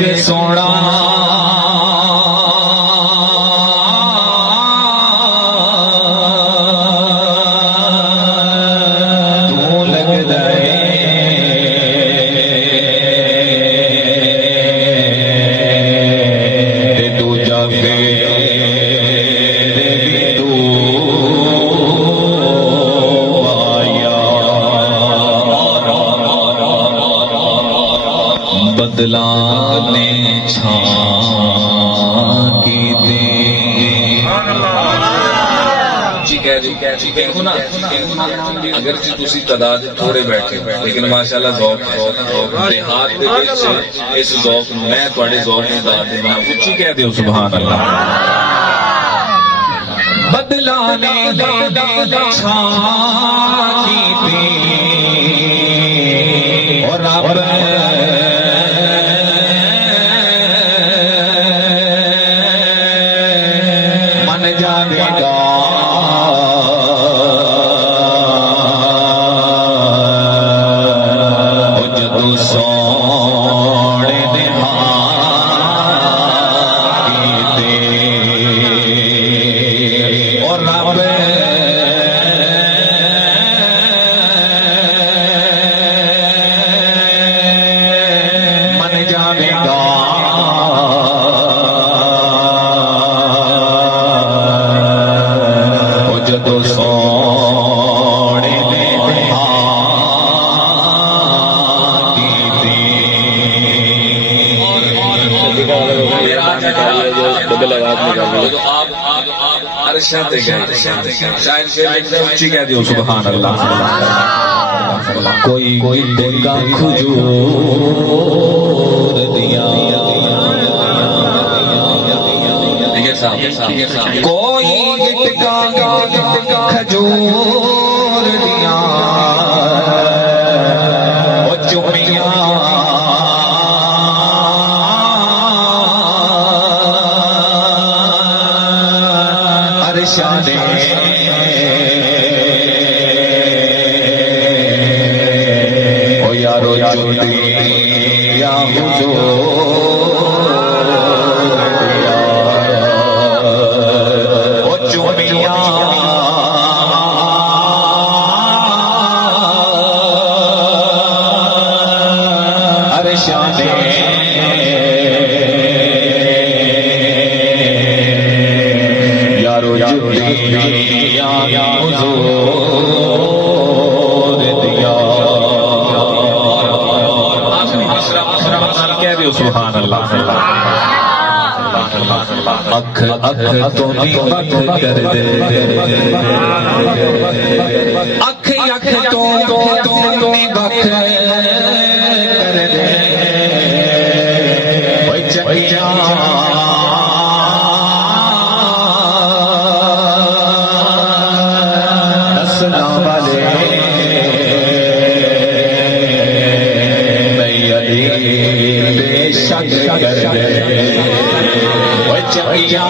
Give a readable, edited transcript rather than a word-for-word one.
ते सोना तू लगदा ते दूजा बदलाने देखो ना अगर तुसी तादाद थोड़े बैठे लेकिन माशाल्लाह ज़ौक़ देहात दे विच इस ज़ौक़ मैं तुहाडे ज़ौक़ नूं दाद देना उच्ची कह दिओ सुभान अल्लाह बदलाने और रब मन जावेगा जदू सोने ने और रब मन जावेगा जदू सोने ने सुभान अल्लाह कोई देगा खजूर दिया कोई खजूर दिया वो चुमिया अरशादे ओ यारो जुदिया हुजूर दिया ओ चुमिया अरशादे सुभान अल्लाह अख अख तो बख कर दे अख अख तो बख कर दे चकिया हसना वाले बेशक कर दे चकिया